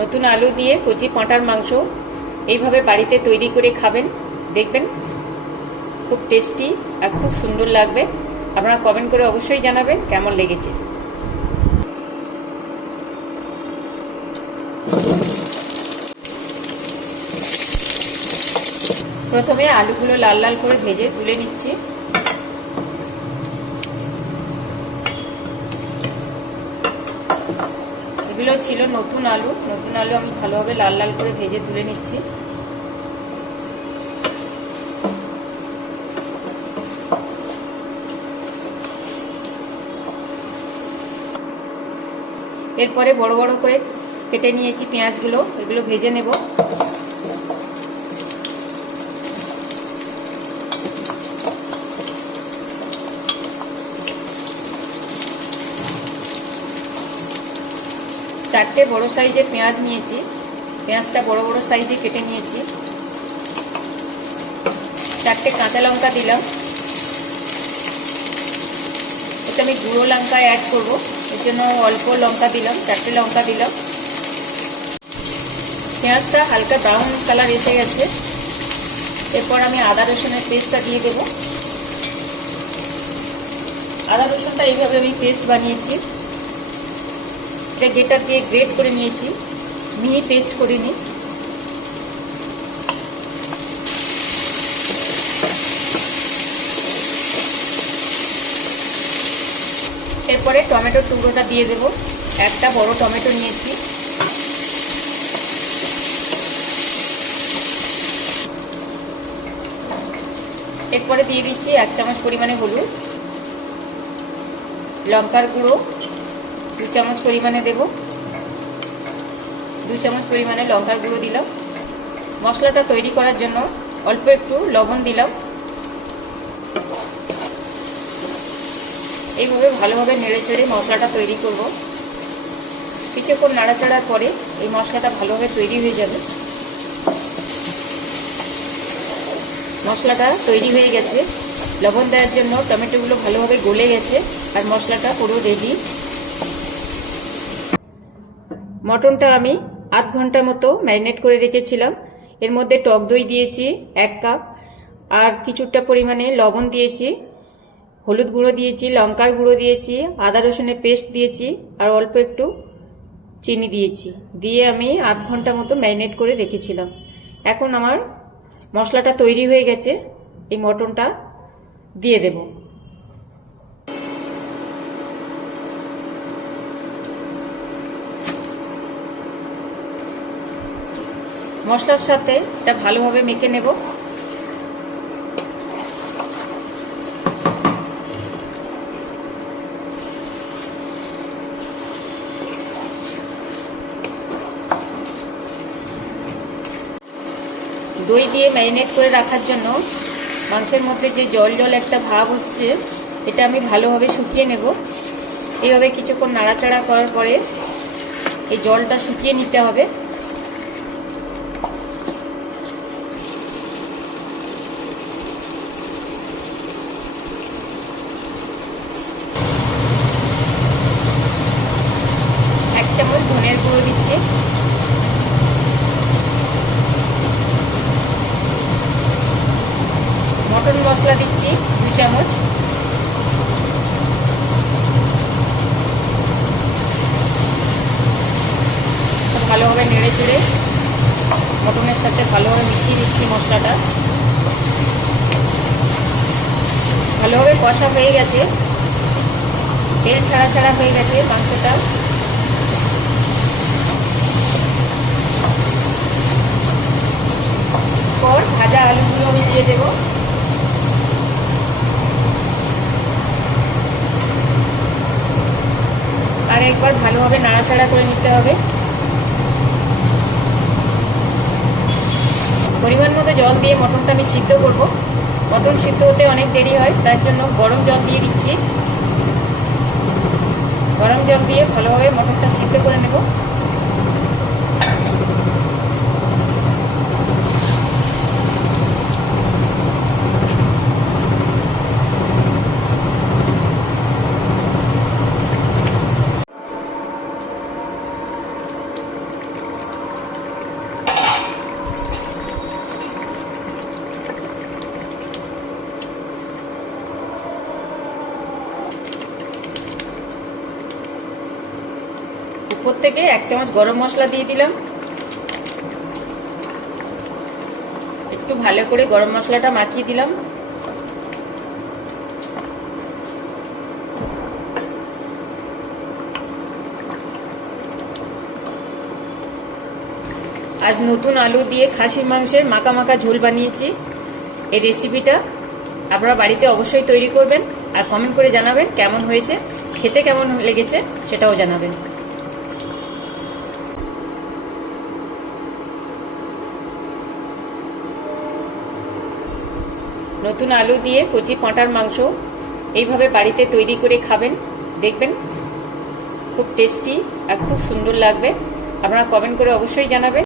নতুন আলু দিয়ে কচি পাঁঠার মাংস এইভাবে বাড়িতে তৈরি করে খাবেন, দেখবেন খুব টেস্টি আর খুব সুন্দর লাগবে। আপনারা কমেন্ট করে অবশ্যই জানাবেন কেমন লেগেছে। প্রথমে আলুগুলো লাল লাল করে ভেজে তুলে নিচ্ছি। এগুলো ছিল নতুন আলু আমি ভালোভাবে লাল লাল করে ভেজে তুলে নিচ্ছি। এরপরে বড় বড় করে কেটে নিয়েছি পেঁয়াজগুলো, এগুলো ভেজে নেব। চারটে বড় সাইজের পেঁয়াজ নিয়েছি, পেঁয়াজটা বড় বড় সাইজে কেটে নিয়েছি। চারটে কাঁচা লঙ্কা দিলাম, এটা আমি গুঁড়ো লঙ্কা অ্যাড করব, এর জন্য অল্প লঙ্কা দিলাম, চারটে লঙ্কা দিলাম। পেঁয়াজটা হালকা ব্রাউন কালার এসে গেছে, এরপর আমি আদা রসুনের পেস্টটা দিয়ে দেব। আদা রসুনটা এইভাবে আমি পেস্ট বানিয়েছি, এটা গ্রেটার দিয়ে গ্রেট করে নিয়েছি, মিহি পেস্ট করিনি। এরপরে টমেটোর টুকরোটা দিয়ে দেব, একটা বড় টমেটো নিয়েছি। এরপরে দিয়ে দিচ্ছি 1 চামচ পরিমাণে হলুদ, লঙ্কার গুঁড়ো 2 চামচ পরিমাণে দেব, 2 চামচ পরিমাণে লঙ্কার গুঁড়ো দিলাম। মশলাটা তৈরি করার জন্য অল্প একটু লবণ দিলাম। এইভাবে ভালোভাবে নেড়ে চেড়ে মশলাটা তৈরি করব। কিছুক্ষণ নাড়াচাড়ার পরে এই মশলাটা ভালোভাবে তৈরি হয়ে যাবে। মশলাটা তৈরি হয়ে গেছে, লবণ দেওয়ার জন্য টমেটোগুলো ভালোভাবে গলে গেছে আর মশলাটা পুরো রেডি। মটনটা আমি আধ ঘন্টার মতো ম্যারিনেট করে রেখেছিলাম। এর মধ্যে টক দই দিয়েছি 1 কাপ, আর কিছুটা পরিমাণে লবণ দিয়েছি, হলুদ গুঁড়ো দিয়েছি, লঙ্কার গুঁড়ো দিয়েছি, আদা রসুনের পেস্ট দিয়েছি আর অল্প একটু চিনি দিয়েছি, দিয়ে আমি আধ ঘন্টা মতো ম্যারিনেট করে রেখেছিলাম। এখন আমার মশলাটা তৈরি হয়ে গেছে, এই মটনটা দিয়ে দেব। মশলার সাথে এটা ভালোভাবে মেখে নেব। দই দিয়ে ম্যারিনেট করে রাখার জন্য মাংসের মধ্যে যে জল জল একটা ভাব হচ্ছে, এটা আমি ভালোভাবে শুকিয়ে নেব। এইভাবে কিছুক্ষণ নাড়াচাড়া করার পরে এই জলটা শুকিয়ে নিতে হবে। এক চামচ ধনের গুঁড়ো দিচ্ছি, মটন মশলা দিচ্ছি 2 চামচ, ভালোভাবে নেড়ে চেড়ে মটনের সাথে ভালোভাবে মিশিয়ে দিচ্ছি মশলাটা। ভালোভাবে কষা হয়ে গেছে, তেল ছাড়া ছাড়া হয়ে গেছে মাংসটা। পর ভাজা আলুগুলো আমি দিয়ে দেব। আর একবার ভালোভাবে নাড়াচাড়া করে নিতে হবে। পরিমাণ মতো জল দিয়ে মটনটা আমি সিদ্ধ করব। মটন সিদ্ধ হতে অনেক দেরি হয়, তার জন্য গরম জল দিয়ে দিচ্ছি। গরম জল দিয়ে ভালোভাবে মটনটা সিদ্ধ করে নেব। থেকে 1 চামচ গরম মশলা দিয়ে দিলাম। একটু ভালো করে গরম মশলাটা মাখিয়ে দিলাম। আজ নতুন আলু দিয়ে খাসির মাংসের মাখা মাখা ঝোল বানিয়েছি। এই রেসিপিটা আপনারা বাড়িতে অবশ্যই তৈরি করবেন আর কমেন্ট করে জানাবেন কেমন হয়েছে, খেতে কেমন লেগেছে সেটাও জানাবেন। নতুন আলু দিয়ে কচি পাঁঠার মাংস এইভাবে বাড়িতে তৈরি করে খাবেন, দেখবেন খুব টেস্টি আর খুব সুন্দর লাগবে। আপনারা কমেন্ট করে অবশ্যই জানাবেন।